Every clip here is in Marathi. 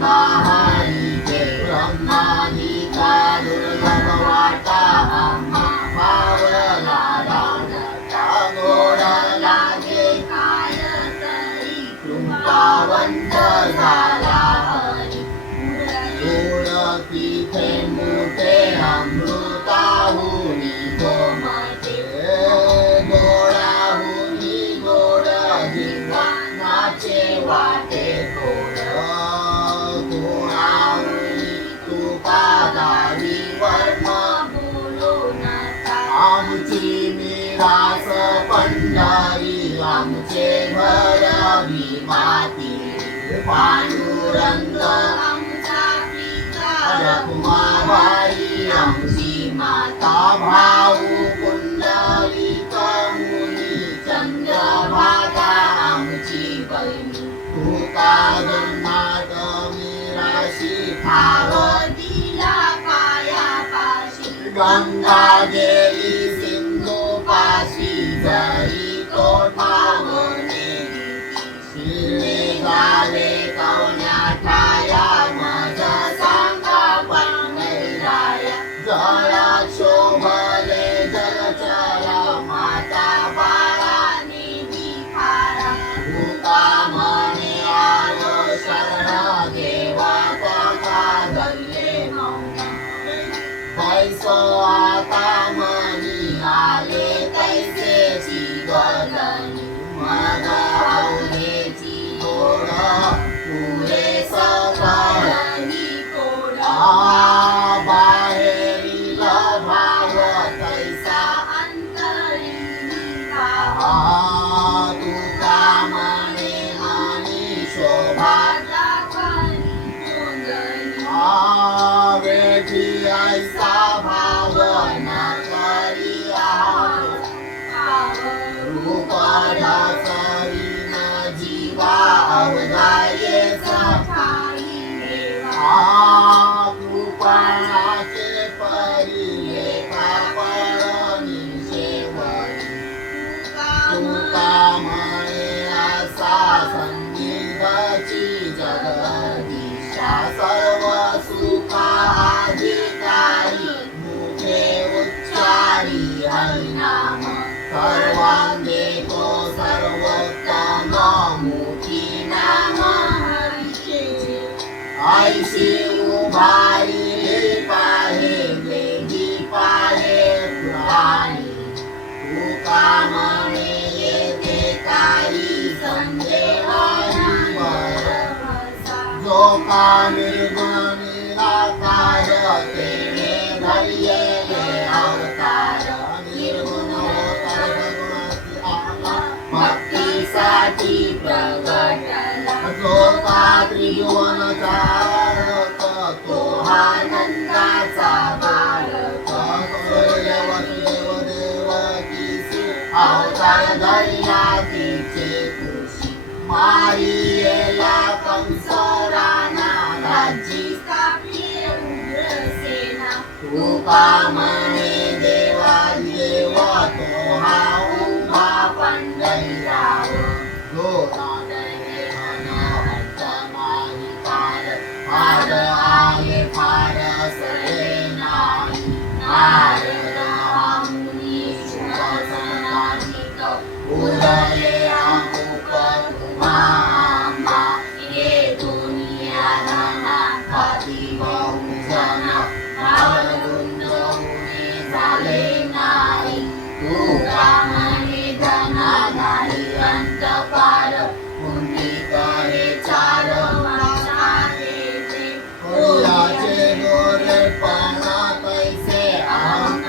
बहारीचे ब्रह्मादिका दुर्लभ वाटा आम्हा पावला दानता गोड लागे काय तरी कृपावंत झाला हरी गोड पिठे मोठे अमृताहुनी गोमटे गोडाहुनी गोड जीवनाचे वाटे गोड तोडाहुनी तुपादारी वर्म बोलून आमची निरास पंढरी आमचे भरवी माती पांडुरंग आमचा पिता रखुमाबाई आमची माता भाऊ पुंडलिक मुनी चंद्रभागा आमची बहिणी तुका जन्मात मीराशी ठाव दिला पायापाशी गंगा गेली सिंधू पाशी जरी तो ठाव शिळे गावे कवण्या ठाया मज सांगा पंढराया जळ शोभले जलचर माता बाळाने दिखारा तुका म्हणे आलो शरण देवा त्याचा धरले मौन कैसो आता मनी आले कैसेची गगनी मग आवडेची गोड पुरे सकळी कोड बाहेरील भाव कैसा अंतरी तुका म्हणे मनी शोभा दाखवली गोंधळी वेठी ऐसा भाव न करी रूप ढसरी न जीवा अवघाये सफाई कृपाचे परिलेखा पळणी शेवटी तुका म्हणे असा संगीताची जगदीशा सर्व सुखाधिकारी मुखे उच्चारी हरिनाम सर्वांगे तो सर्वोत्तम मुखी नाम हरीचे ऐशी उभारी पाहे वेदी पाहे पुराणी तुका म्हणे येते काही संदेवानी जो का निर्गुण निराकार तेने धरियेले अवतार निर्गुण होता गुणाची आला भक्तीसाठी प्रगटला जो का त्रिभुवन चालक तो आनंदाचा बालक वसुदेव देवकीसी अवतार धरिला तिचे खुशी मारियेला कंस राणा राज्य स्थापिले उग्रसेना तुका म्हणे देवा देव तो हा उभा पंढरीराव जो नादरे मन हंतमाही फार आहे फार सरे नाही नारद मुनी शुभसनाधिक उदये अमुक तुम्हा ये दुनिया नाना कधी बहुजन भावगुंज मुनी झाले नाही तुका म्हणे धना नाही अंत पार पुंडिक हे चार वाचा देते फुलाचे गोरेपणा कैसे अहंकार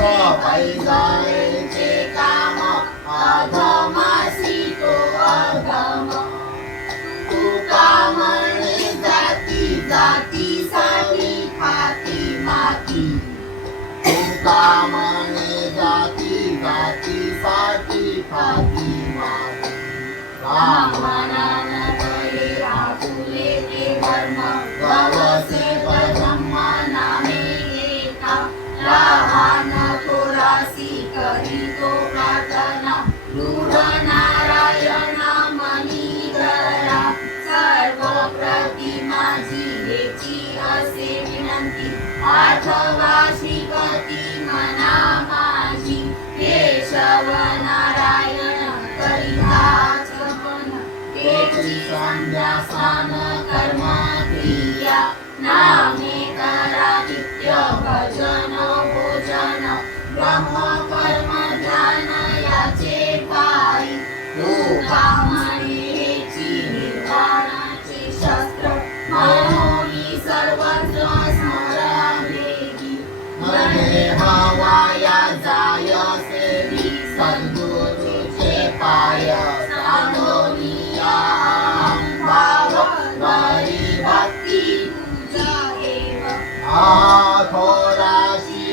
पैजायचे काम अधमासी तो अधम तुका म्हणे जाती जातीसाठी खाती माती तुका म्हणे जाती जातीसाठी खाती माती रामानानं तळे आपुले ते धर्म गवसे ब्रह्म नामे एका लहान थोरासी करीतो प्रार्थना दृढ नारायण मनीधरा सर्व प्रतिमा जिहेची असे विनंती आठवा श्रीपती मना माझी केशव नारायण करिताच मन तेची संध्या स्नान कर्म क्रिया नामे करा नित्य भजन भोजन ब्रह्म कर्म ध्यान याचे पायी तुका म्हणे हेची निर्वाणाचे शस्त्र मनोनी सर्वत्र स्मरावेगी म्हणे हवाया जाय सेवी सद्गुरूचे पाय साधोनिया भाव वरी भक्ती थोराशी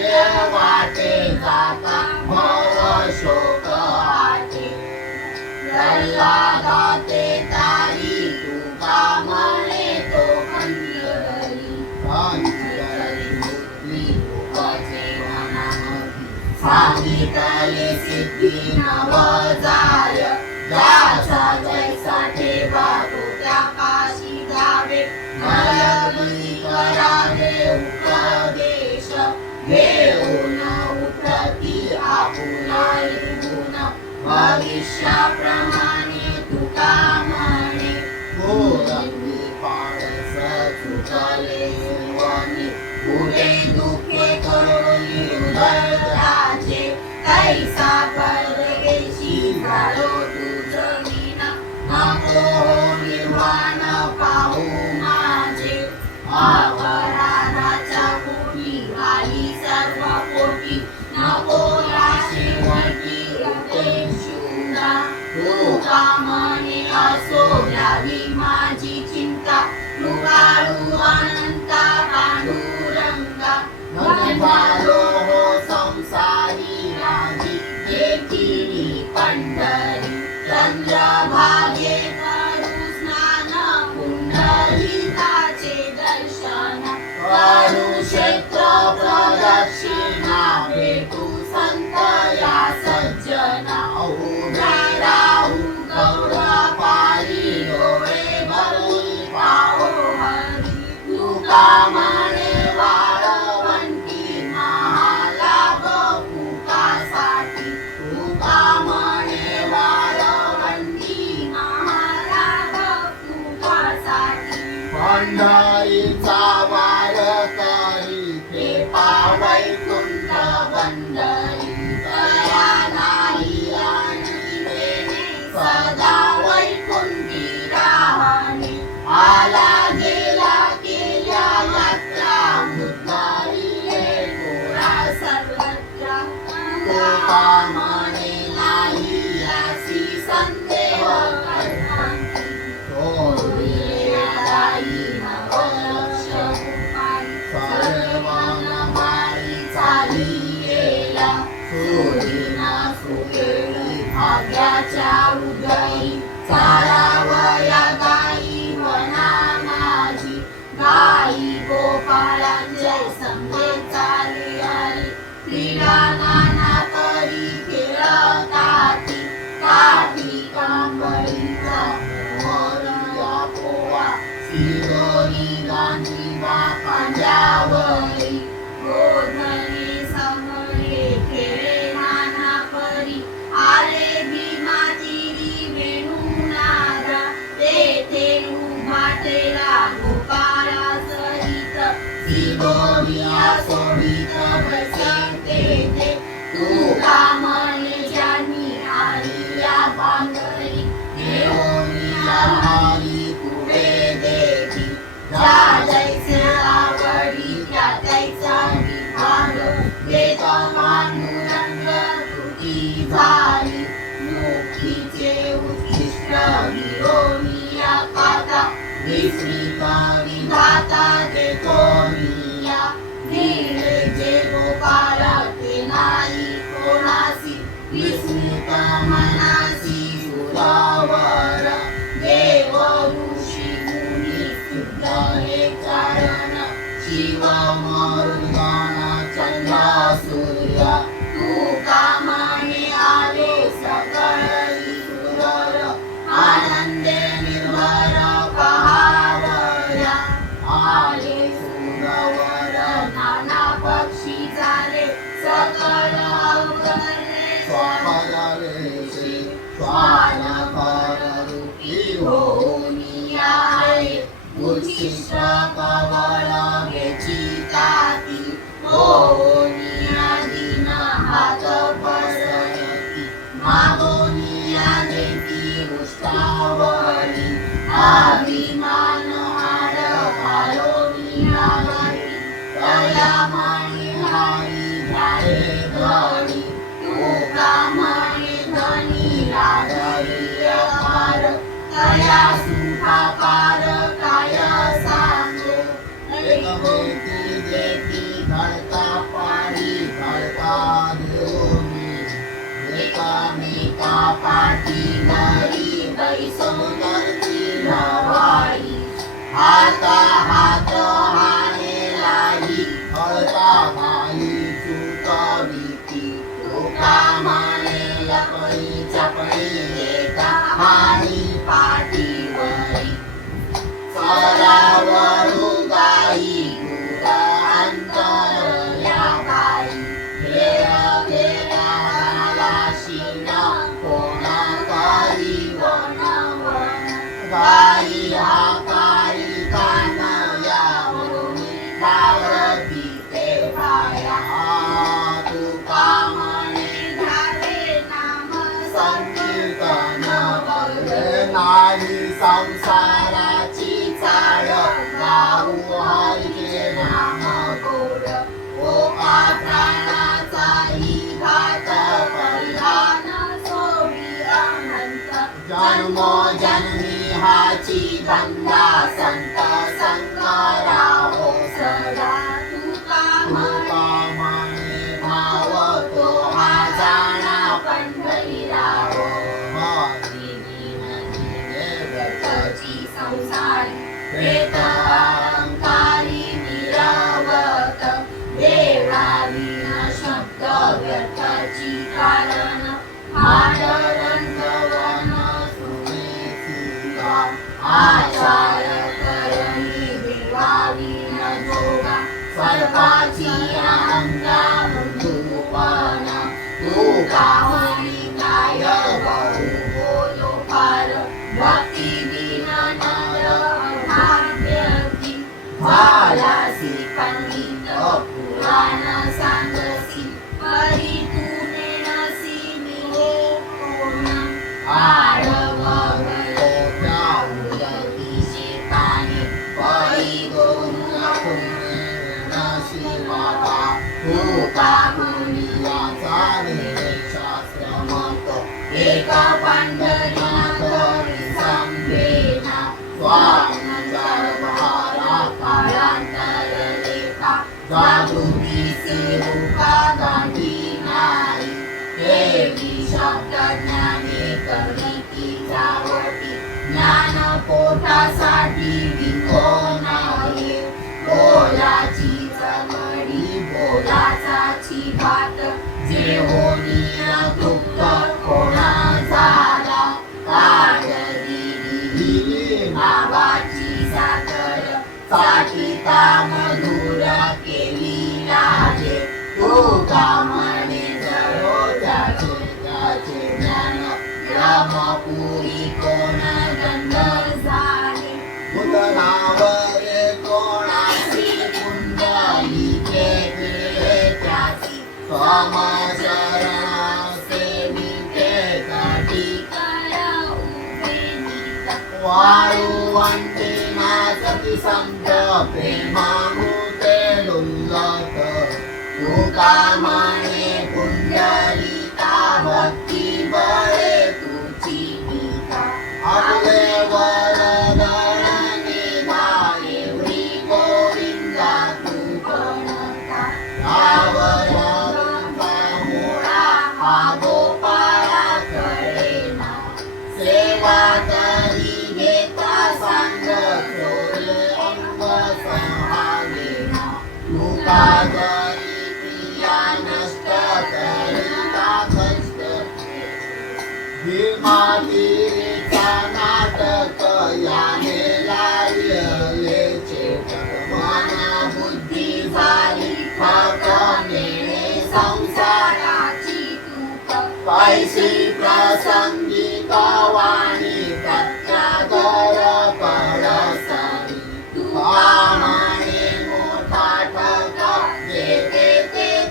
वाटे जाता भव शोक आटे प्रल्हादाते तारी तुका म्हणे तो खंडरी सांगितले सिद्धी नव जाय ज्याचा जैसा ठेवा तो त्या पाशी जावे नलगी करावे उपदेश घेऊन उठती आपुला गुण भविष्याप्रमाणे तुका म्हणे गोरंगी पाडस चुकले वनी पुढे दुखे करोली हृदयाचे कैसा परदेशी झालो तुझ विना नको निर्वाण पाहू माझे अपराधाच्या पोटी आली सर्व पोटी नको या शेवटी शूरा तुका म्हणे असो द्यावी माझी चिंता कृपाळू अनंता पांडुरंगा झालो हो संसारी राजी देखील पंढरी चंद्रभागे करू स्नान पुंडलिकाचे दर्शन करू क्षेत्र प्रदक्षिणा भेटू संत या सज्जना उभे राहू गौरपारी डोळे भरून पाहो हरी तुका म्हणे वाळवंटी महालाभ पुकासाठी तुका म्हणे वाळवंटी महालाभ पुकासाठी पंढरीचा वार करी ते पावैकुंठ बंदरी दया नाही आणि देणे सदा वैकुंठी राहणे आला गेला केल्या यात्रा सकल अवतरले स्वपदलेशी स्वान रूपी होऊनी आहे उच्छिष्ट कवळ वेचिताती होऊनी आदिन हात पसरती मागोनी आदेती उष्टावळी अभिमान हाड घालोनी आगती तया माने हारी घ्यावे धडी तुका माने धनी राधरी अपार तया सुखाकार काय सांगो एकमेकी देती घडता पाणी घडता देऊनी एकामेका पाठी नरी बैसोदरची ढवाळी हाता हात हाणेलाही हळता खाली चुकविती तुका माने लपळी चपळी एका हाणी पाठीवरी सरावरू गाई दूर अंतर या गाई खेळ खेळा घालाशीन कोणा कारी वन वन गाई हाकारी कान यावरुनी लावती ते पाया तुका म्हणे घ्यावे नाम संकीर्तन बरे नाही संसाराची चाळ गाऊ हरिचे नाम गोड ओका प्राणाचाही घात परिहान सोडी अनंत जन्मो जन्मी हाची बंदा संत संकरावो सदा तुका तुका म्हणे भाव तो हा जाणा पंढरीरावो हरी विनती व्यर्थची संसारी प्रेत अहंकारी निरावत देवाविन शब्द व्यर्थची कारण हाडरंगवन सुनेसीला आचार करणी देवाविन जोगा सर्वाची अंगा बंधुपणा तुका म्हणी काय बहु बोलो फार भक्ती दिन नर भाग्यती भालासी पंडित पुराण सांगसी परी तू नेणसी निहे कोण आडव मोठ्या उदती शेताने परी दोन नशी बाबा तुका मुनियाचा शास्त्र मत एक पंढरीनाथ संभेना स्वानंदर महारा काळांतर लेखा जागृती सेवका गाठी नाही देवी शब्द ज्ञानी करीती जावटी ज्ञान पोटासाठी विको नाही बोलाची चमडी बोलाचाची भात जे होनी दुःख कोणा झाला काढली नावाची साखर साठीता मधुर केली लागे तुका म्हणे जळो त्याचे ज्ञान ब्रह्मपुरी कोण गंध झाले उदनावरे कोणासी कुंडलिके फिरले त्याची समाचरणा सेविके काठी कळा उभे नीत वाळुवंते नाचती संत प्रेमामृते डुल्लत तुका म्हणे पुंडलिका भक्ती बळे तुझी गीता आपले वरदान निभावे एवढी गोविंदा तू गणता मुळा हा गोपाळा कळेना सेवा करी घेता सांग चोरे अंग संहारेना तुका जरी प्रिया ऐशी प्रसंगी वाणी प्रत्यादर परसरी तुका म्हणे मोठा ठका जे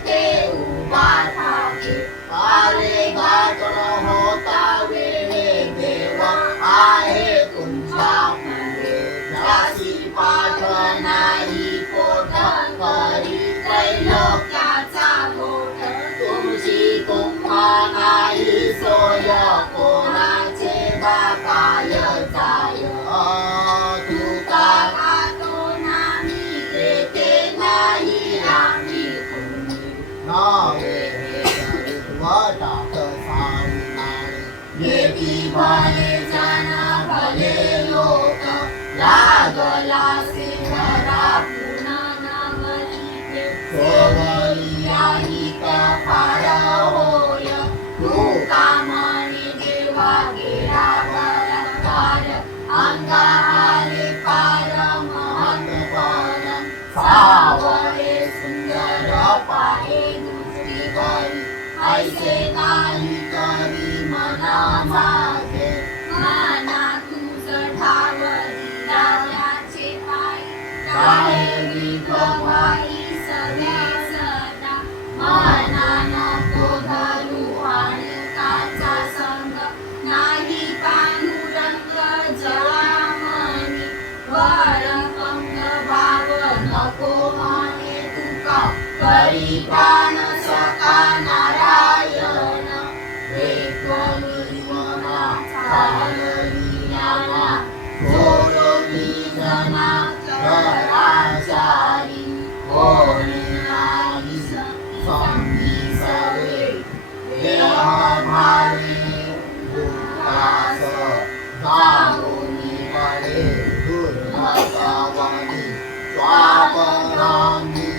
ते उभा ठाके आले गाठण होता वेळे देव आहे तुमच्या पुढे त्यासी पाठ नाही पोट करी त्रैलोक्याचा गोठ तुमची तुम्हा नाही सोय कोणाचे बाकाय जाय तुका गातो नाही ते नाही आम्ही तुम्ही नावे टाक सावनाळे येती भले जन भले लोक लागला सिंहरा पुन्हा नावलिके सोवलिया हित फार होय तू कामाने देवा गेला बलात्कार अंगारे पार महंत पर सावळे सुंदर पाहे दृष्टी करी ऐसे काही करी मना माझे मना तुझ ठावरी राजाचे पायी काळी गवाई सगळे सदा मना नको धरू आणि काचा संग नाही पांडुरंग जळामणी वळकंग भाव नको म्हणे तुका करी प्राण सका नारायण वेकली मना चालली ज्ञाना थोरली जना कराचारी होणी नाही संगी सवे देह भावे दुःखास जाऊनी पडे दुर्लभवानी स्वापरामी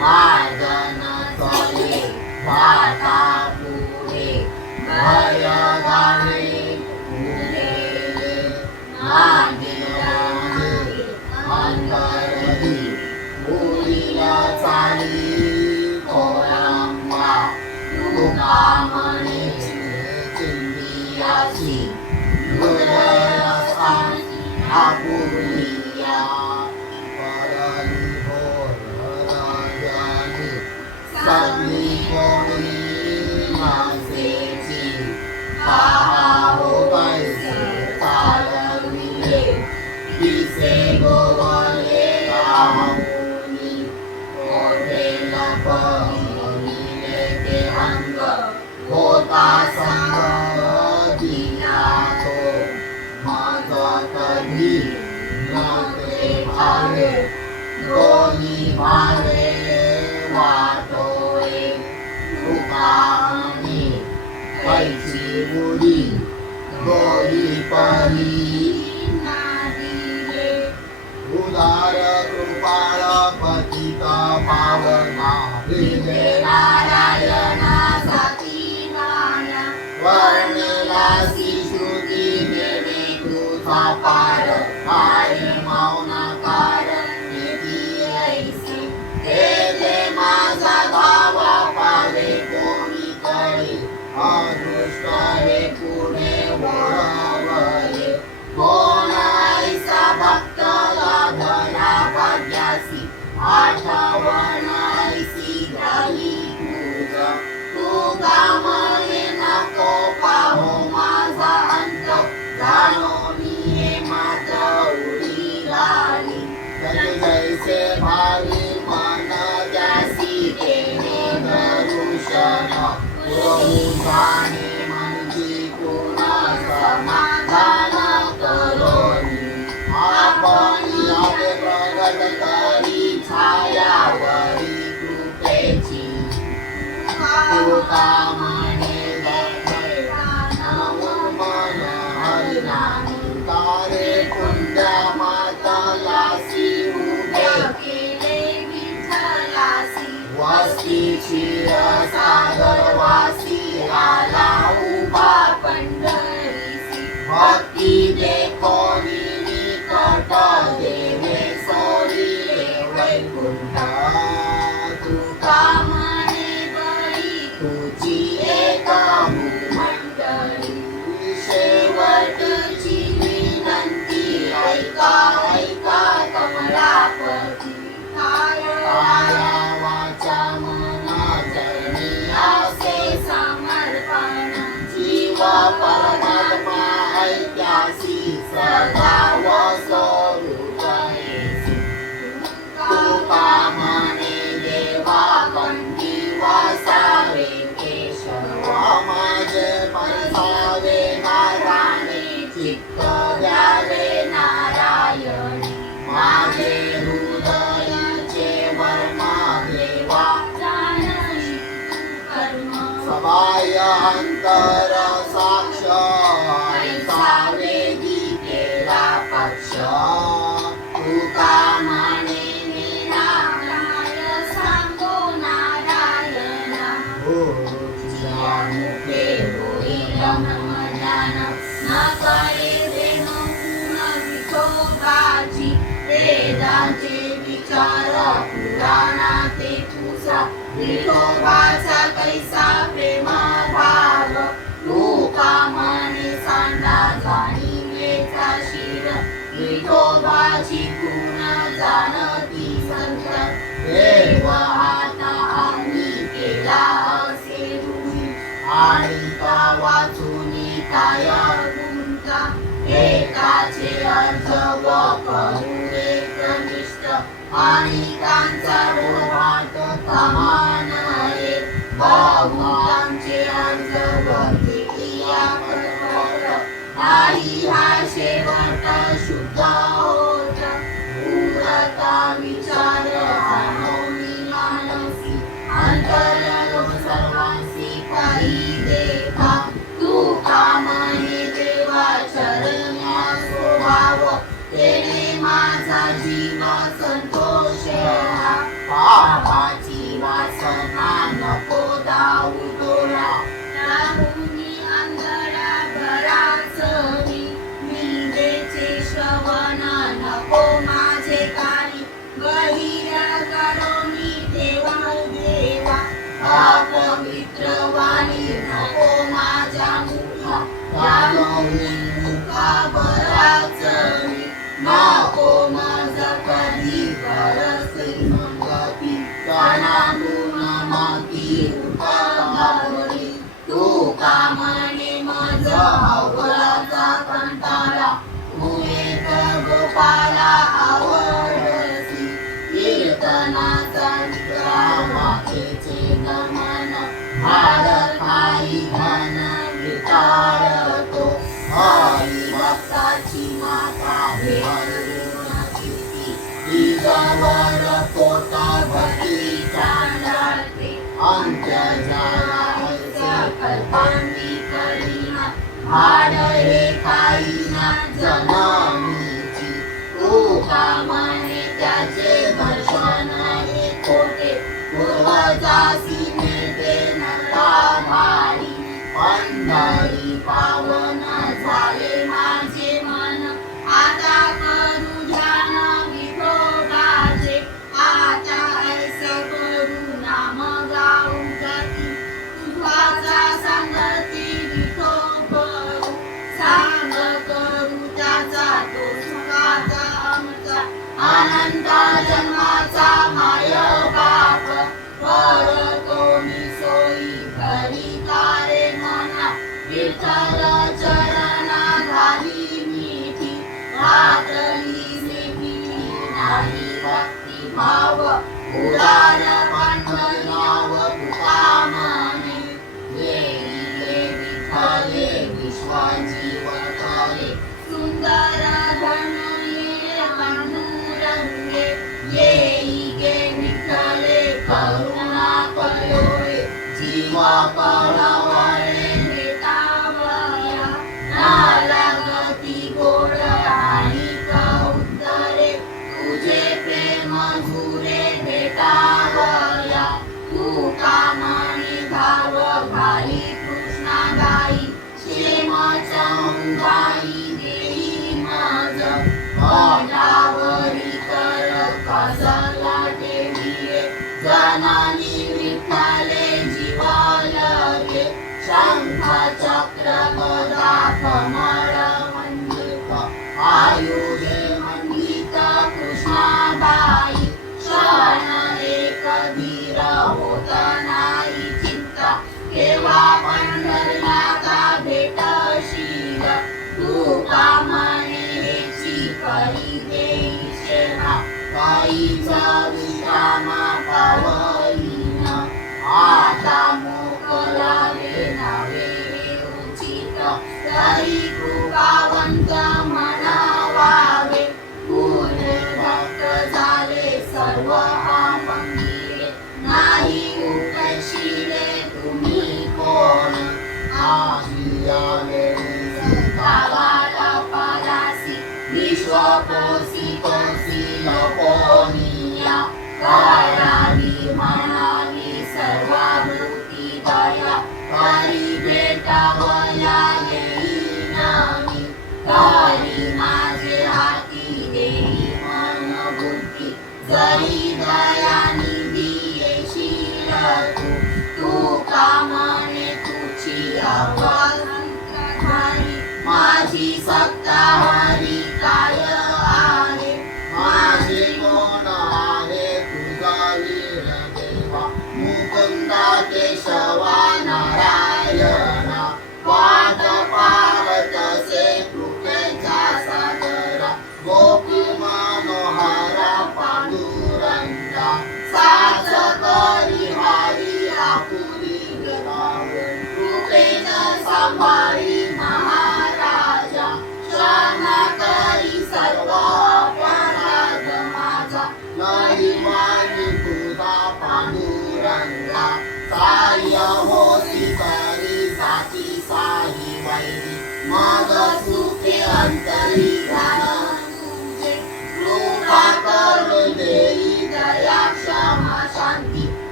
मार्गन चले जाता पुढे भय गाणे उरलेले नागिराने अंतरही पुरीला चाली कोळंबा तुका म्हणे चिंदियाची हृदयस्थानी आपुलिया परली संगी कोणी मासेची हो पैसे चालविले दिसे गोवले गावनी मोठे लपविले ते अंग होता संग दिला तो माझा कधी नव्हते भावे दोन्ही भावे वाटोळे तुकामणी पैची बुडी गोरी परी नादिले उदार कृपाळ पतित पावना दिले नारायणा साती माया वर्णला श्रुती देणे तुझा पार काय मौनकार निधी ऐसे ते माझा भावा पावे कोणी तळी अदृष्ट हे पुढे वळवले कोण ऐसा भक्त लाभला भाग्यासी आठवण ऐसी झाली तुझ तुका म्हणे नको पाहो माझा अंत जाणो मी हे मात्र उडी लाली जैसे भावी पुरुषाने म्हणजे कोण समाधान करोनी आपण यावे प्रगट करी छायावरी कृपेची तुका म्हणे मन हरिनामी तारे पुण्या मातलासी उभे केले विठ्ठलासी वस्तीची सागरवासी आला उभा पंढरीसी भक्ती देखो निकट देवे सोडिले वैकुंठ तुका म्हणे बळी शंकर साक्ष ऐसा वेदिकेला पक्ष तुका म्हणे नारायण सांगो नारायणा तुझ्या मुखे होईल ब्रह्मज्ञान न कळे वेणू न विठोबाची वेदांचे विचार पुराणाते तुझा विठोबाचा कैसा प्रेम भाव तुका म्हणे सांडा जाणीवेचा शिर विठोबाची गुण जाणती संत देव आता आम्ही केला असे ऋणी आणि का वाचुनी काय गुंता एकाचे अर्ज व करू एकनिष्ठ आणि त्यांचा रोहाट समान आहे बहुतांचे अर्ज व क्रिया कठोर नाही हा शेवट शुद्ध होत पूरता विचार आणोनी मानसी अंतरलो सर्वांसी काही देखा तू कामने देवा चरण्या स्वभाव तेने माझा जीव संतोष हा पापाची वासना नको दाऊ तोला त्याहुनी अंधळा बराच मी देचे श्रवण नको माझे कानी बहिर करोनी देवा देवा अपवित्र वाणी नको माझ्या मुखा त्यामुळे मुखा बराच नको मज कधी करसे संगती तनातून माती उपगावरी तू कामने मज अवघडाचा कंटाळा तू एक गोपाला आवडसी कीर्तनाचा वाचेचे गमन भाड खाई घन विटाळतो हरी भक्ताची माता जवळ पोटा भक्ती चांडाळते अंत्य जायच्या कल्पांनी करीना भाड हे खाईना जनामीची तू कामने त्याचे दर्शन हे खोटे पूर्वजासी नेते नका भाडी पंढरी पावन झाले माझे मन आता करू ध्यान विठोबाचे आता ऐसे करू नाम गाऊ गती तुझाचा संगती विठोबरू सांग करू त्याचा तो सुखाचा आमचा अनंत जन्माचा माय बाप परतो मी सोयी घरी तारे मना विठ्ठल चरणा घाली मिठी घातली सेवी नाही भक्ती भाव उदार पंढरीनाव तुका म्हणे येई विठ्ठले विश्वजीवतले सुंदर धन ये पांडुरंगे येई गे विठ्ठले करुणा कलोळे जीवा पळवळे भेटावया ना लागती गोड आणि कौतरे तुझे प्रेम झुरे भेटावया तू कामने धाव घाली कृष्णा गाई क्षेम चंबाई देई मज पंडावरी कर कसला देवीये जनानी विठ्ठले जीवालगे शंख चक्र गदा कमळ मंडित आयुधे मंडित कृष्णाबाई शरण एक धीर होत नाही चिंता केव्हा पंढरनाथा भेटशील तू कामने हेची करी देई सेवा काहीच विश्राम पावलीन आता मोकलावे नावे उचित तरी कृपावंत म्हणावा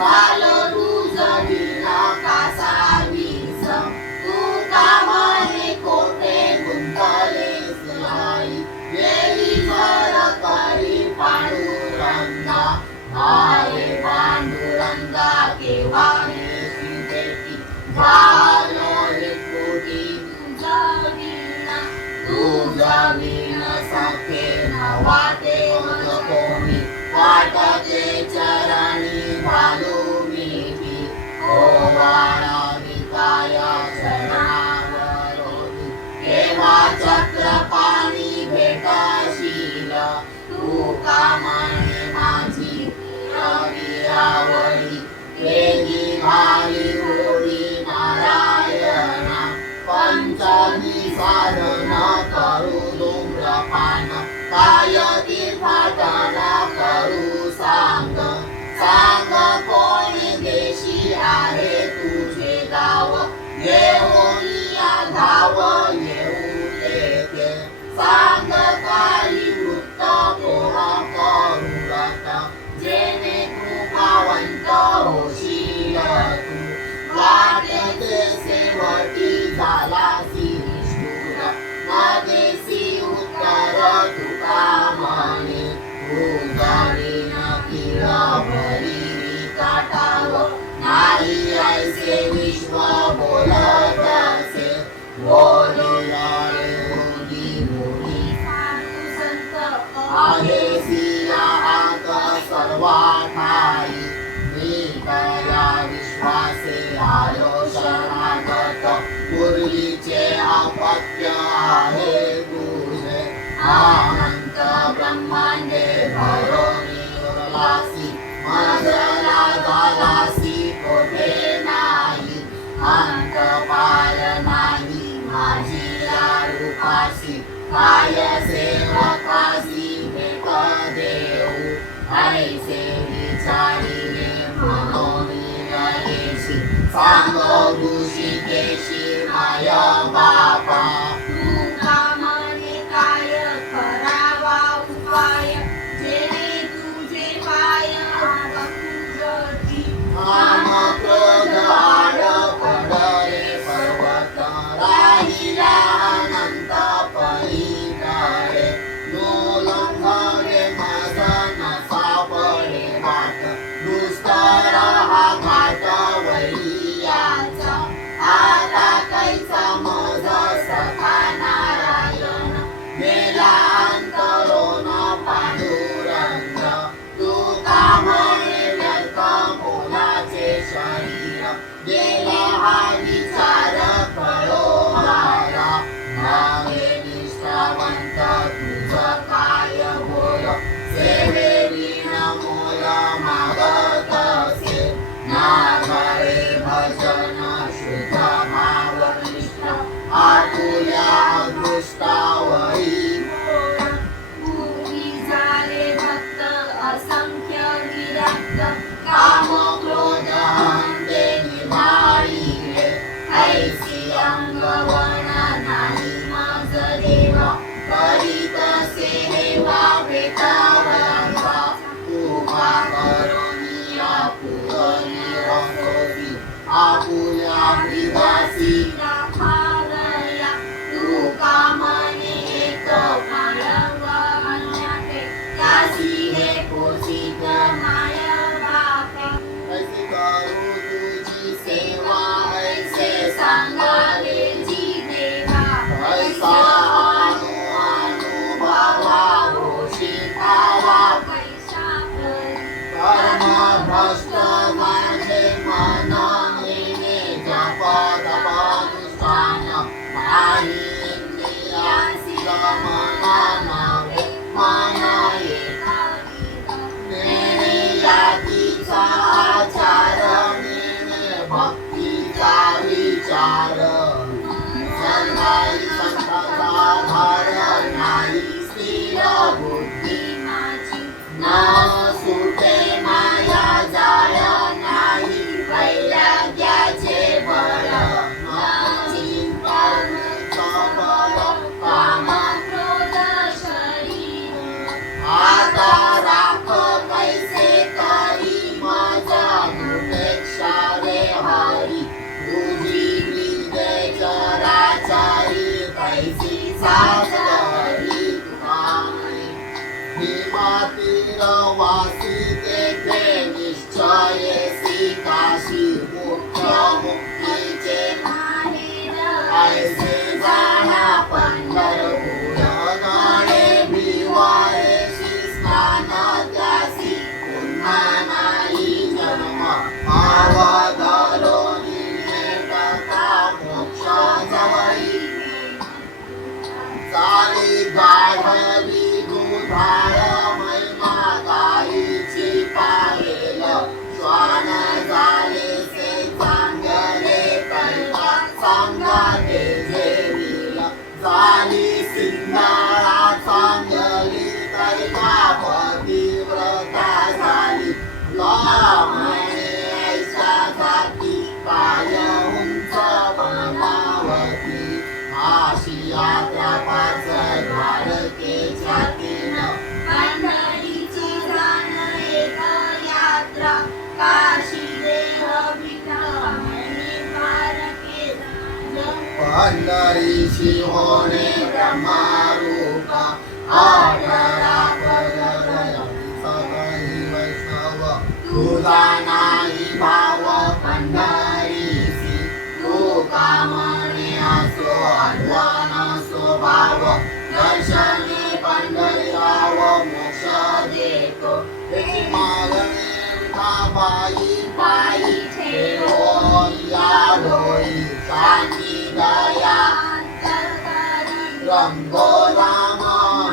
झालं तुझं ढिला कासावीस तू कामाने कोठे गुंतलेस आई येई करी पांडुरंगा अरे पांडुरंगा केव्हा येशील भेटी झालं रे कोटी तुझं वीण सखे नवाते मज कोणी वाटते चरणी घालू मी ओवाळा विकाया चरणावरोधी केव्हा चक्रपाणी भेटशील तू कामाने माझी विरावळी वेगी घाली होळी नारायणा पंचमी साधना करू धूम्रपान काय तीर्थाटना करू सांग सांग कोणी देशी आहे तुझे गाव येऊन या धाव येऊ येते सांग काही वृत्त कोणा करुरत जेणे कृपावंत होशील तू वाटेचे सेवटी झालासी निष्ठुर मदेसी उत्तर तुका म्हणे उजावीन किळा भरी काटाव नाही ऐसे विश्व बोलत असे बोलिला योगी मुनी साधू संत आहे सिया आत सर्वा ठाई मी तया विश्वासे आलो शरणागत पूर्वीचे अपत्य आहे तुझे अनंत ब्रह्मांडे भरोनी उरलासी मजला झालासी कोठे नाही अंत पाय नाही माझी या रूपासी काय सेवकासी भेट देऊ ऐसे विचारिले म्हणून गणेशी सांग ऋषिकेशी माया बापा तू कामाने काय करावा उपाय जेणे तुझे पाय तुझी काम क्रोध आड पडले पर्वत राहिला अनंत पलीकडे लोलंघने मजन सापडे वाट दुस्तर हा घाट वैयाचा आता कैसा मज सखा नारायण गेला अंतरोन पांडुरंग तू कामने व्यर्थ मोलाचे शरीर गेला हा विचार कळो मारा नवे निष्ठावंत तुझं काय बोल सेवे विण मोल मागत असे नागरे भजन शुद्ध भावनिष्ठ आपुल्या दृष्टावरी पूर्वी झाले भक्त असंख्य विरक्त काम क्रोध अंते निभाळिले ऐसी अंगवण नाही माझ देवा करीत सेवा भेटावंगा कृपा करुणी आपुली रंगोली आपुल्या विवासी दाखावया तू कामाने एक काळंग अन्याते त्यासी हे पोषित माया बापा ऐसे करू तुझी सेवा ऐसे सांगावे जी देवा ऐसा अनुभवा होशी खावा कैसा कर्म भ्रष्ट माझे मन नेणे जप तपानुष्ठान नाही इंद्रियासी मना नवे मन एकाग्र नेणे यातीचा आचार नेणे भक्तीचा विचार संताई संताचा धार नाही स्थिर बुद्धी माझी न सुटे माया जाळ नाही वैराग्याचे बळ न चिंतन सबळ काम क्रोध पंढरीशी होणे ब्रह्मरूप आढळा पदरयाती सगळी वैष्णव तुझा नाही भाव पंढरीसी तू का म्हणे असो आढळण स्वभाव दर्शने पंढरीराव मोक्ष देतो त्याची मागणे विठाबाई पायी ठेवो या डोळी शांती दया रंगोराम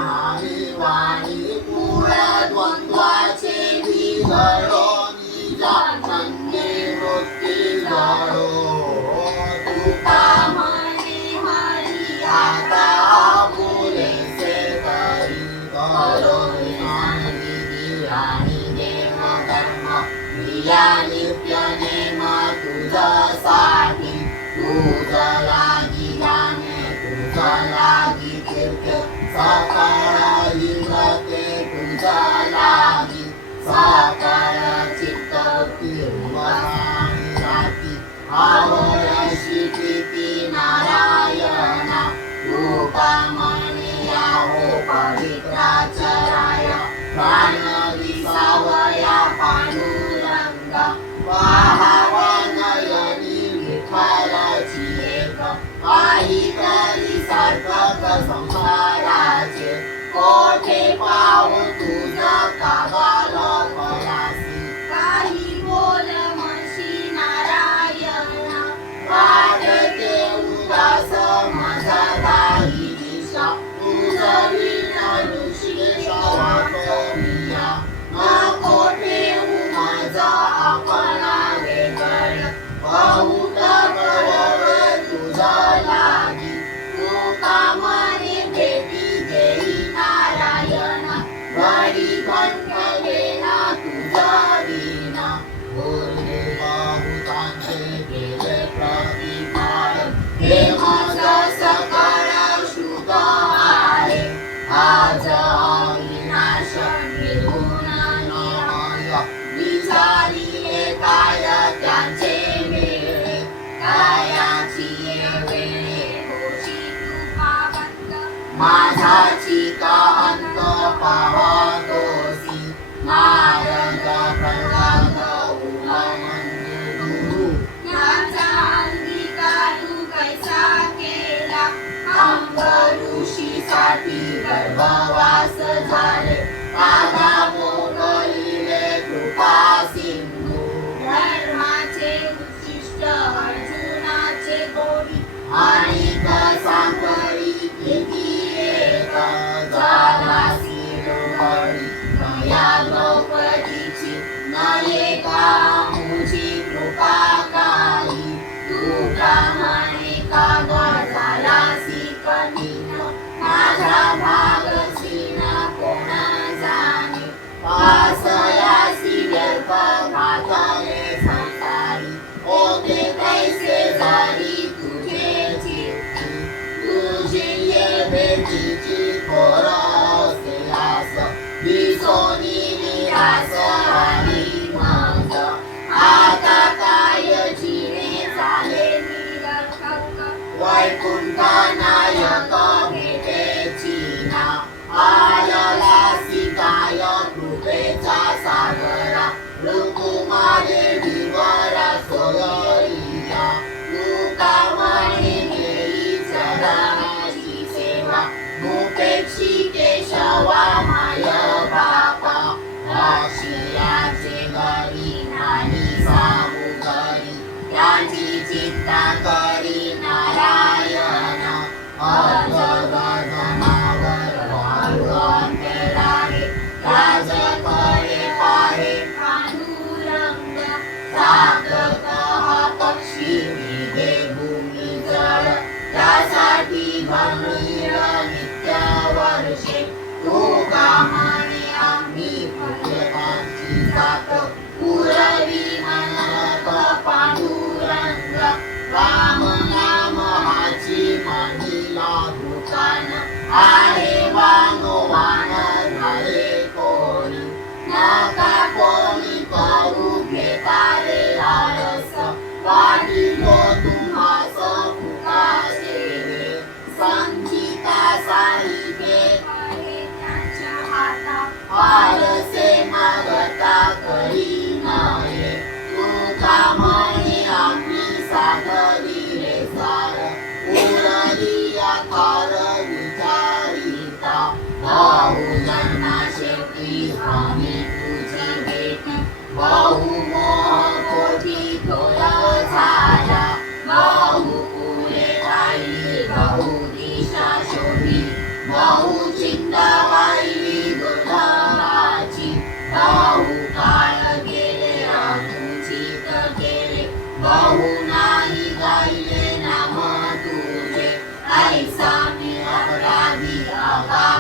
हरी वाणी पूर्ण द्वंद्वाचे विघडो निजा नंदी वृत्ती जडो तुका म्हणे हरी आता पुरेसे तरी करो विधी आणि देव धर्म प्रिया नित्य नेम तुझ्यासाठी तुझ लागी जाणे तुझ लागी तीर्थ सकाळ इंद्रते तुझ्या लागी साकार चित्त तिरुवसानी राती आवडशी प्रीती नारायणा तू का म्हणे आहो पवित्राचराय प्राण विसावया पांडुरंगा पाहावा नयनी विठ्ठलाची एक काहीतरी सार्थक संसाराचे कोठे पाहू तुझं कागाल परासी काही बोल म्हणशी नारायण वाढते उदास माझा दाही दिशा तुझी ऋषी वाटो मिया नको ठेवू माझा आपला वेगळ बहुत कळवे तुझा लागी तू का म्हणे भेटी देई नारायण घडी कंठवेना तुझा विना बोलले बहुतांचे केले प्रतिपादन हे माझा सकळ शुद्ध आहे आज अविनाश निर्गुण निरामय विचारिले काय त्यांचे वेळे कायाची वेळे होशी तू पावत माझाची का अंत पाहतोसी मारंग प्रल्हाद उमानंदू याचा अंगीकार तू कैसा केला अंब ऋषीसाठी गर्भवास झाले राधा मोगलीले कृपा सिंधू धर्माचे उच्चिष्ट अर्जुनाचे गोडी आणि सांगरी किती एक झाला शिरोमणी या द्रौपदीची नये का मुझी कृपा काही तू का म्हणे का झाला कठीण माझा भाग सीन कोण जाणे पासयासी व्यर्थ घातले संसारी होते कैसे जरी तुझे चित्ती तुझी ये भेटीची खोर असे आस दिसोनी निरास आणि मग आता काय जिने झाले निरर्थक वैकुंठ नायक भेटेची ना आयला सीताय कृपेचा सागरा ऋतुमारे विवर सोयरिया तू का म्हणे नेई चरणाची सेवा मुपेक्षी केशवा माय बापा आशियाचे गरी नाही सांगू गरी त्यांची चिंता करी नारायण जनावर वाळू अंतराळे राजकडे पाहे पांडुरंग साधक हा पक्षी निघे भूमी जळ त्यासाठी गंभीर नित्य वर्षे तू का म्हणे आम्ही पर्यटांची जात पुरवी मनरथ पांडुरंग राम नाम हाची मानिला दुकान आहे वानोवान झाले कोणी नका कोणी करू घेता रे आळस वाटिलो तुम्हास फुकाचे बहुजन्मा शेवटी स्वामी तुझी भेटी बहुमोह पोटी थोर झाला बहु पुढे राहिली बहु दिशा शोधी बहु चिंता वाहिली दुर्लभाची बहु काळ गेले अनुचित केले बहु नाही गायले नाम तुझे ऐसा मी अपराधी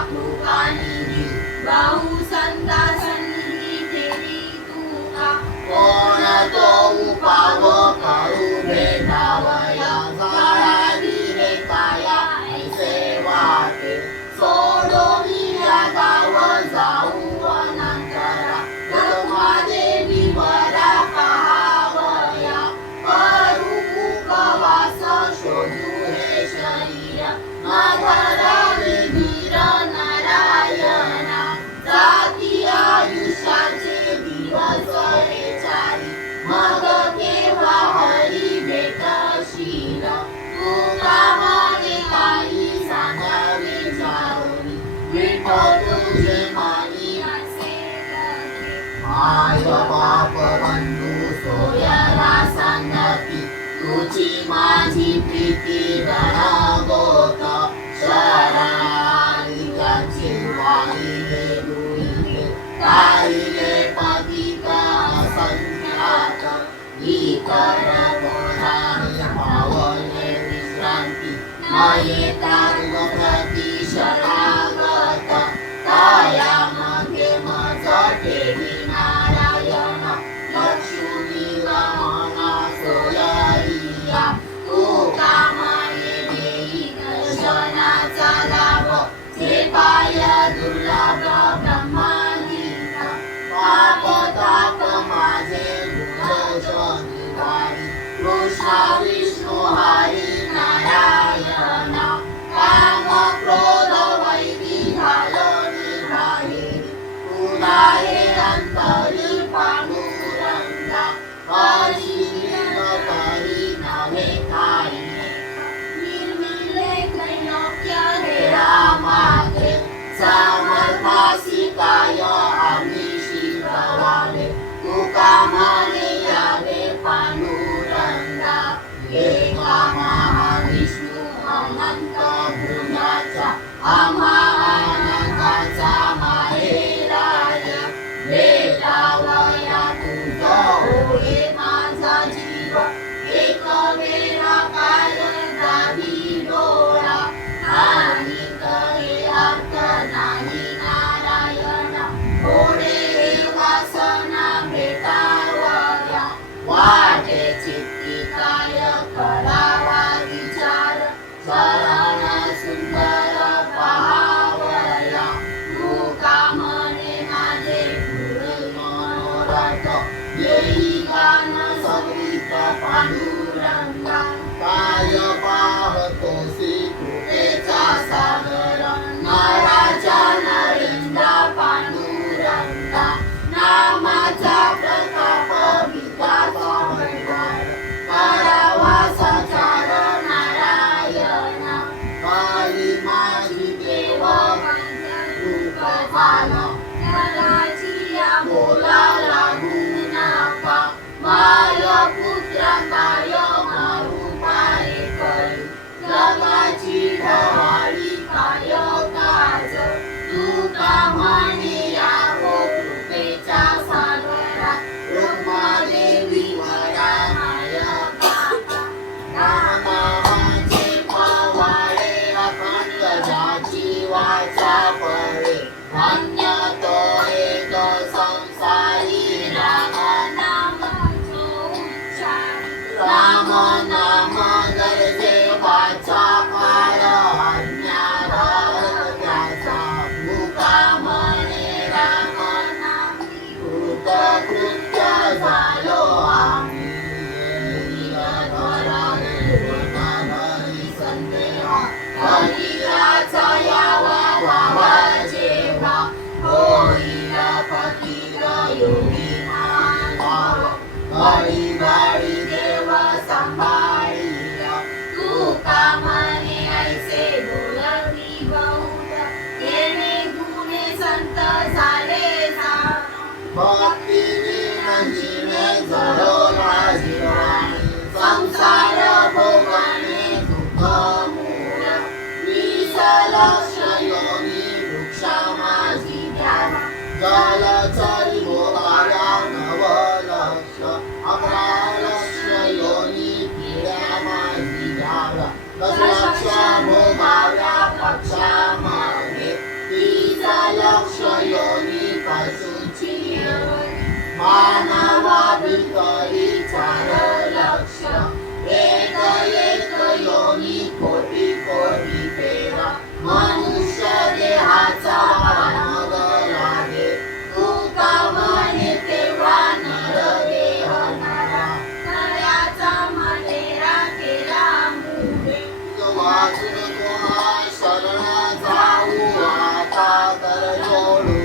कृपानिधी बहु संता सन्निधी ठेवी तुका कोण तो उपाव करू भेटावया जाळावी रे काया ऐसे वाटे सोडून या गाव जाऊ अनंतरा ब्रह्मादेवी वरा पहावया करू उपवास शोधू हे शरीर मधरावे वीर नारायणा जाती आयुष्याचे दिवस हे चारी मग केव्हा हरी भेटशील तू कामाने काही सांगावे जाऊनी विठ्ठल तुझे मानी असे लगे माय बाप बंधू सोयरा सांगती तुझी माझी प्रीती गणगोत शरणारी त्यांची वाहिले दुहिले ताईले पतिता असंख्यात इतर कोणाने पावले विश्रांती न येता प्रति शरणागत कायामध्ये मज ठेवी नारायण लक्ष्मी गमना सोयरिया तू कामाने देई दर्शनाचा लाभ जे पाय दुर्लभ ब्रह्मांगीता पाप ताप माझे भुज निवारी कृष्ण विष्णू हरी नारायणा काम क्रोध वैरी घालनी बाहेरी तुला हे अंतरी पांडुरंगा हरिशील करी नवे काही निर्मिले त्रैलोक्य हे रामाचे समर्थासी काय आम्ही शिकवावे तुका माने यावे पांडुरंगा हे महाविष्णू अनंत भुजाचा आम्हा आनंदाचा माहेराया भेटावया तुझ होळे माझा भक्तीने नंदिने जळवला जीवाने संसार भोगाने दुःख मूळ विसलक्ष योनी वृक्षा माझी द्यावा जलचरी भोगाया नवलक्ष अकरा लक्ष योनी पिढ्या माझी द्यावा दशलक्ष भोगाव्या पक्षा मागे तीच लक्ष योनी पशुची मानवा भितरी 4 लक्ष एक एक योनी कोटी कोटी पेरा मनुष्य देहाचा मग लागे तुका म्हणे तेव्हा नर देह नरा नराचा मटेरा केला मुळे वाचून कोणा शरण जाऊ आता तर जोडू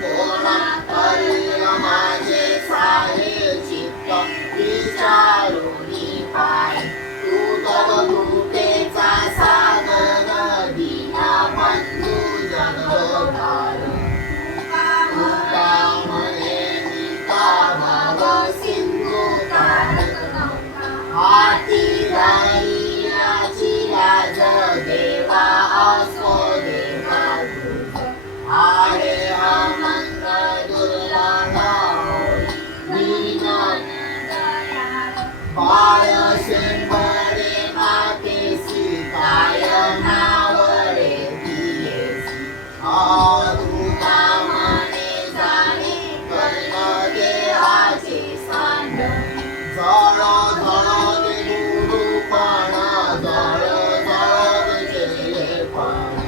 कोणा तरी माझे सारे चित्त विचारूनी पाय तू तर कृपेचा सागर दीना बंधू जगभार तुका म्हणे निका भाव सिंधू तारक नौका हाती राहिल्याची लाज देवा असो देवा तुझ आरे अनंत दुर्लभ मीनन पाय शेंबरे मातेसी काय नावरे दियेसी तुका म्हणे जाणे कर्म देहाचे सांडणे जळ जळ दे गुरुपण जळ जळ दे चेलेपण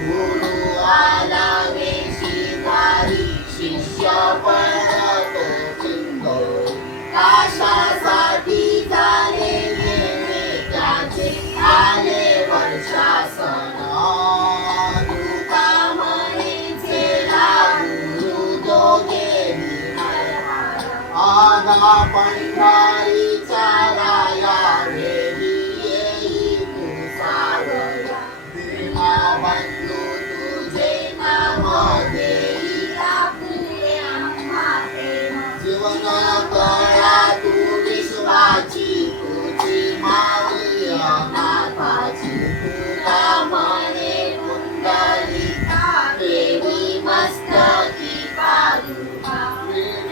गुरु आला वेशीदारी शिष्य पळतो चिंदोरी काशासाठी झाले वेगळे त्याचे आले वर्षासन तुका म्हणे चेला गुरु दोघे निर्मळ आगा पंढरीच्या राया वेली येई तू सावया दीना बंधू तुझे नाम देईला पुढे आम्हा प्रेम जीवन कळा तू विश्वाची तुझी माऊली अनाथाची तुका म्हणे कुंडलिका देवी मस्तकी पादुका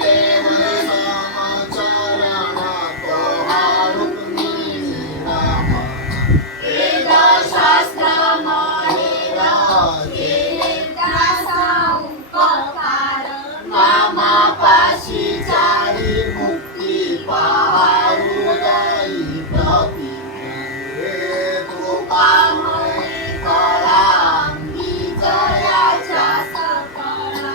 देव समचरण तोहा रुक्मिणी रमण वेदशास्त्र माहेर केले दासा उपकार नामापाशी चारी मुक्ती पहारुदयी प्रतीके तुका म्हणे कळा अंगी जयाच्या सकळा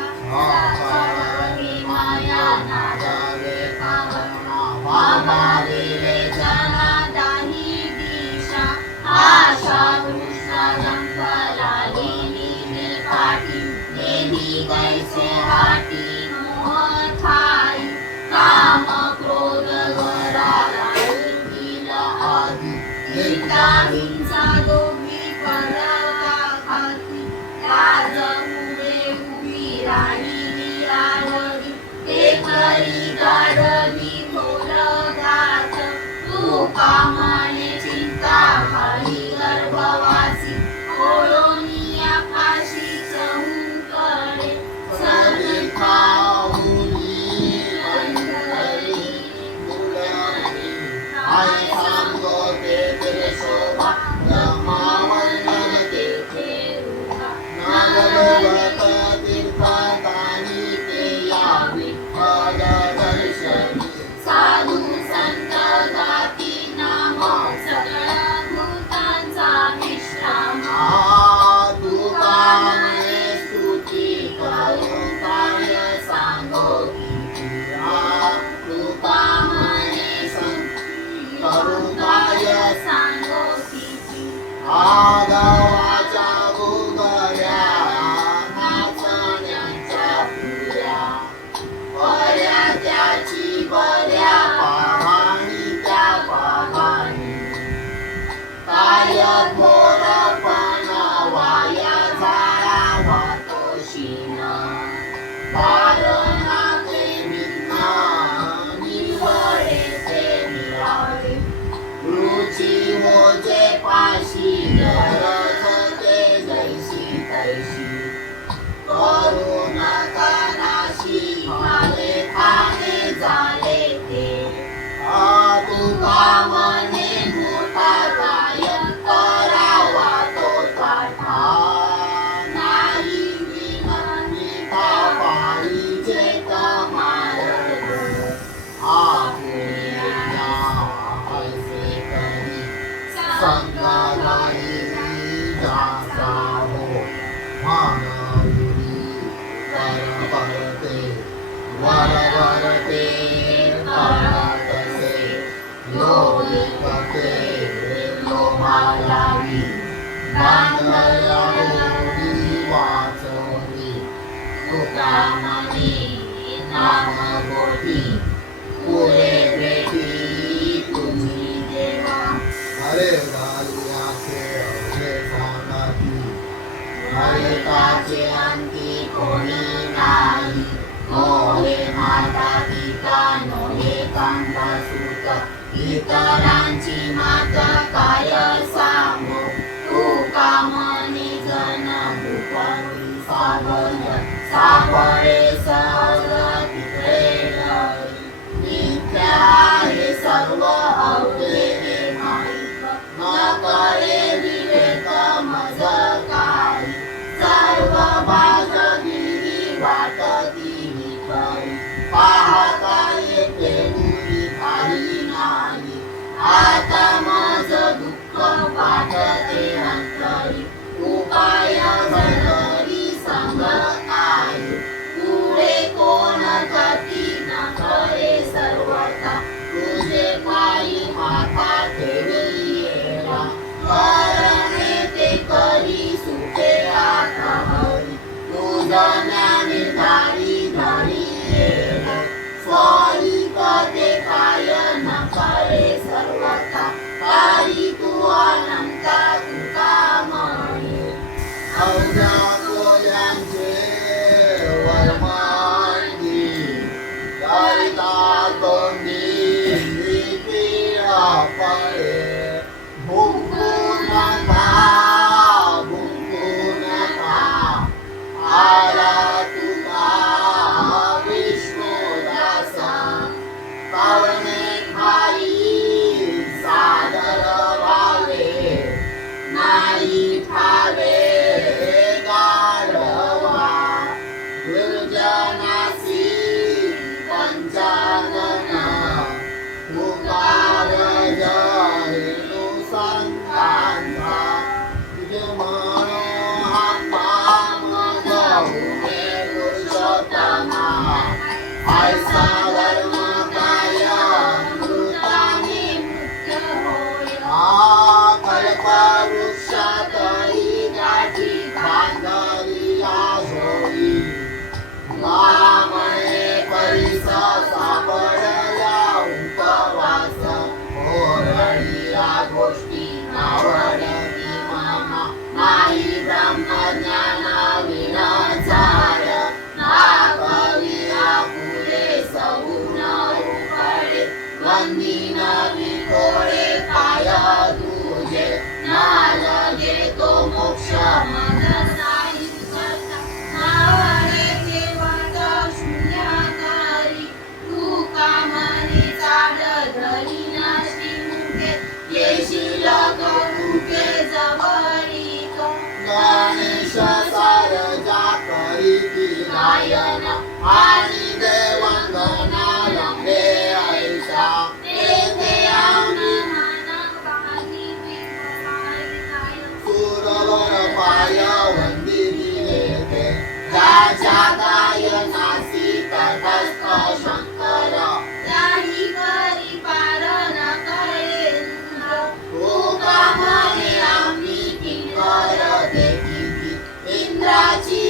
सकळ हिमाया नादवे पावना वामाविले जनादाही दिशा आशा कृष्ण जंगला लिहिली काठी नेली कैसे हाटी मोठाई काम क्रोध घराला येतील आधी हिंसा दोघी परखाती लाजमुळे उभी राहिली आडवी ते खरी गाढवी थोर गात तुका म्हणे चिंता खाली गर्भवासी ओळोनी आकाशी चहूकडे सविता I am God, आगावाच्या गोगऱ्या नाचण्याच्या फुल्या बऱ्या त्याची बऱ्या पाहणी त्या पाहणी काय थोरपणा वाया झाला वातोशीन पारणाचे तुका म्हणे नाम बोधी पुरे भेटी तुझी देवा हरे घालियाचे अवघे सांगाती नरकाचे अंती कोणी नाही मोहे माता पिता नोहे कांता सुत इतरांची माता काय सांगू तुका म्हणे जन भूपती सापळे सहज तिकडे मिथ्या हे सर्व अवघे माहित न कळे विवेक मज काही सर्व भाषगिरी वाटती विठ्ठली पाहता येते दूरी काही नाही आता मज दुःख वाटते अंतरी उपाय घडरी सांगत आहे पुढे कोण गती न करे सर्वथा तुझे पायी माथा ठेवी येला करणे ते करी सुखे आता हरी तुझा ज्ञानी धारी धरी येले स्वारी कथे काय न करे सर्वथा काही तू अनंता तुका म्हणे अवघ्या कोल्यांचे वरमांगी दरिता तोंडी पीळा पळे भुंकू नका आला तुका विष्णुदासा पावने खाई सादर व्हावे नाही ठावे गाढवा दुर्जनासी पंचानना पुकार जयनु संतांचा तुझे मनोहात्मा मधुमे पुरुषोत्तमा ऐसा धर्म काय अमृताने मुक्त होय कल्पवृक्षातही गाठी बांधली आजोळी महामये परिस सापडल्या उपवास ओरडीया गोष्टी आवडती मना नाही ब्रह्मज्ञान विनाचार ना कविया पुरे सगुण उकळे वंदिन विकोळे पाय तुझे ना लगे तो मोक्ष मन साहित करता नावडे केवळ शून्यकारी तू कामनी चाड धरी नाशी मुखे येशील करुके जवळीक गणेश सारजा करीती गायन आणि देवांगना लंबे ऐसा तेथे आम्ही सुरवर पाय वंदिनी येते ज्याच्या गायनासी तटस्थ शंकर त्याही करी पार न कळे तुका म्हणे आम्ही किंकर देखील इंद्राची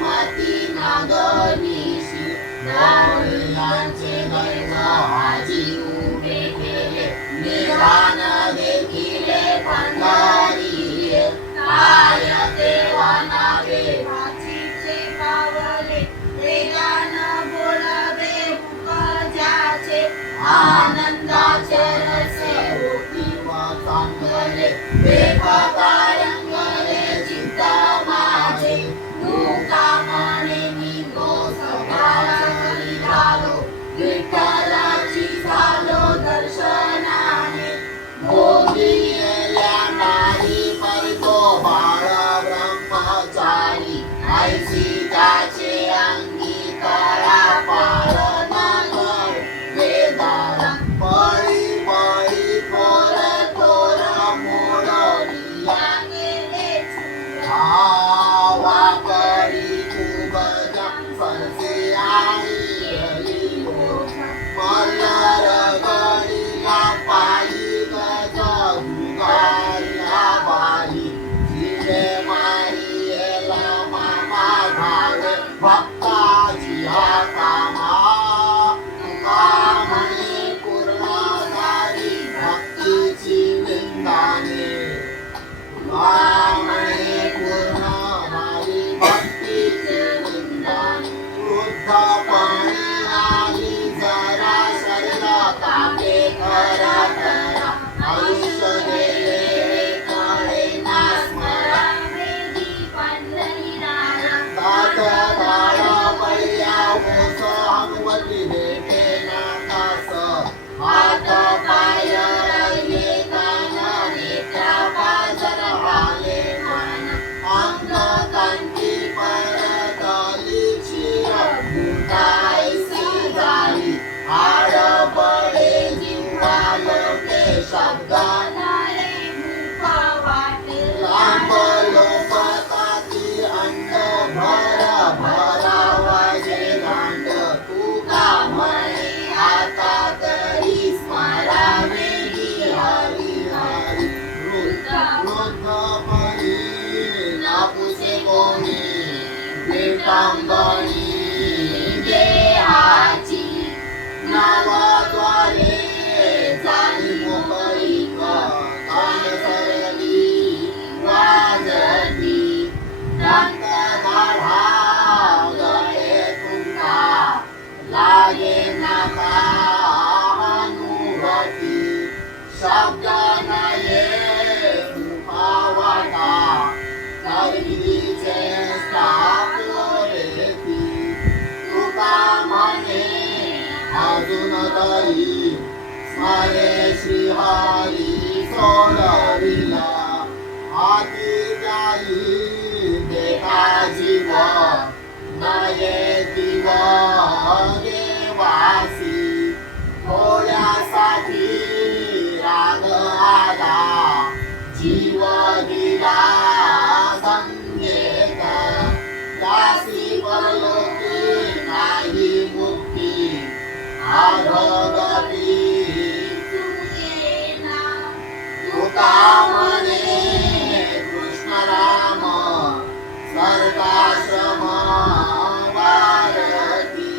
मती नागनीशी गवळीयांचे दैव आजी उभे केले निधान देखिले पंढरी काय तेव्हा नावे वाचीचे पावले वेगान बोलवे मुख ज्याचे आनंदाचे रसे होती व चांगले देखता रंगले चित्त माझे तुका म्हणे मी गो सभाळी झालो विठ्ठलाची झालो दर्शनाने भोगी गेल्या नाही परतो बाळ ब्रह्मचारी ऐसी त्याचे अंगी तळा पालन कर वेदाला पळी पळी थोर थोर मोडलिया गेले वाकडी खूप फरसे आई मल्हार गडीला पायी गजा दुगारिया बाई जिने मारी एला मामा घाले भक्त कंगणी देहाची नवद्वारे झाली मोकळीक कान सरली वाजती दंत गाढा गळे तुमका लागे नका अनुभूती शब्द नये मुखावाटा तरीचे साकोरेती तुका म्हणे अजून तरी स्मरे श्रीहरी सोडविला हाती जाई देता जीव नये दिव देवासी थोड्यासाठी राग आला जीव दिला संगेत दासी परलोकी नाही मुक्ती अधोगती तुका म्हणे कृष्ण राम सर्वाश्रम वारती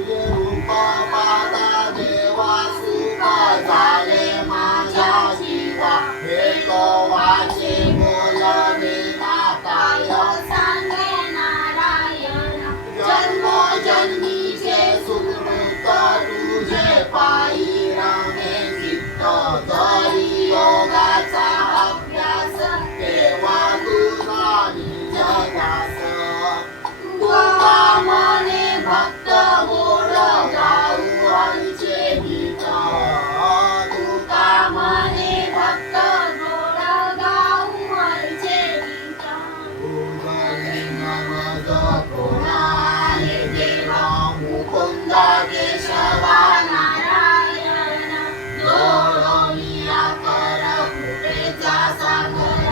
रूप पादा देवा सुख झाले माझ्या जीवा हे तो वाचे बोलणे नाकाय सांगे नारायण जन्मोजन्मीचे सुकृत तुझे पायी रमे चित्त जरी योगाचा अभ्यास तेव्हा तुझा निज ध्यास तुका म्हणे भक्त गोड गाऊ हरीचे गीत तुका म्हणे भक्त गोड गाऊ हरीचे गीत नमज कोणाले देवा मुकुंद केशवा नारायण दोरोनिया कर कृपेचा सागर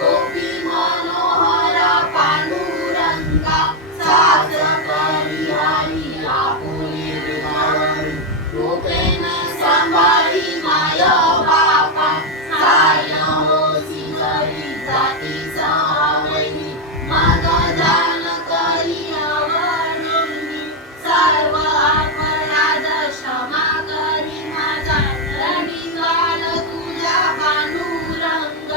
गोपी मनोहर पांडुरंगा साज करी हरी आपुली हृदयावरी रूपेण सांभाळी माय बापा साय होसी करी जाती सहावैरी माझा ध्यान करी अवनीनी सर्व अपराध क्षमा करी माझा रणिंगाल तुझा पांडुरंग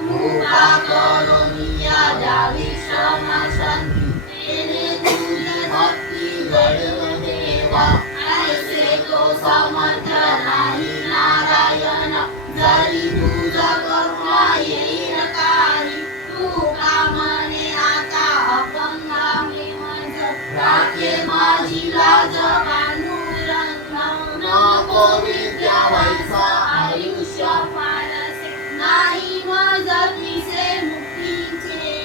कृपा करुनिया द्यावी क्षमा शांती तेने तुझी भक्ती घडेल देवा ऐसे तो समर्थ नाही नारायण जरी तुझा करुणा येईल कारी तुका म्हणे आता अपंगा मी माझ राखे माझी लाज पांडुरंग नको विद्या वैसा आयुष्य फारसे नाही मज तिसे मुक्तीचे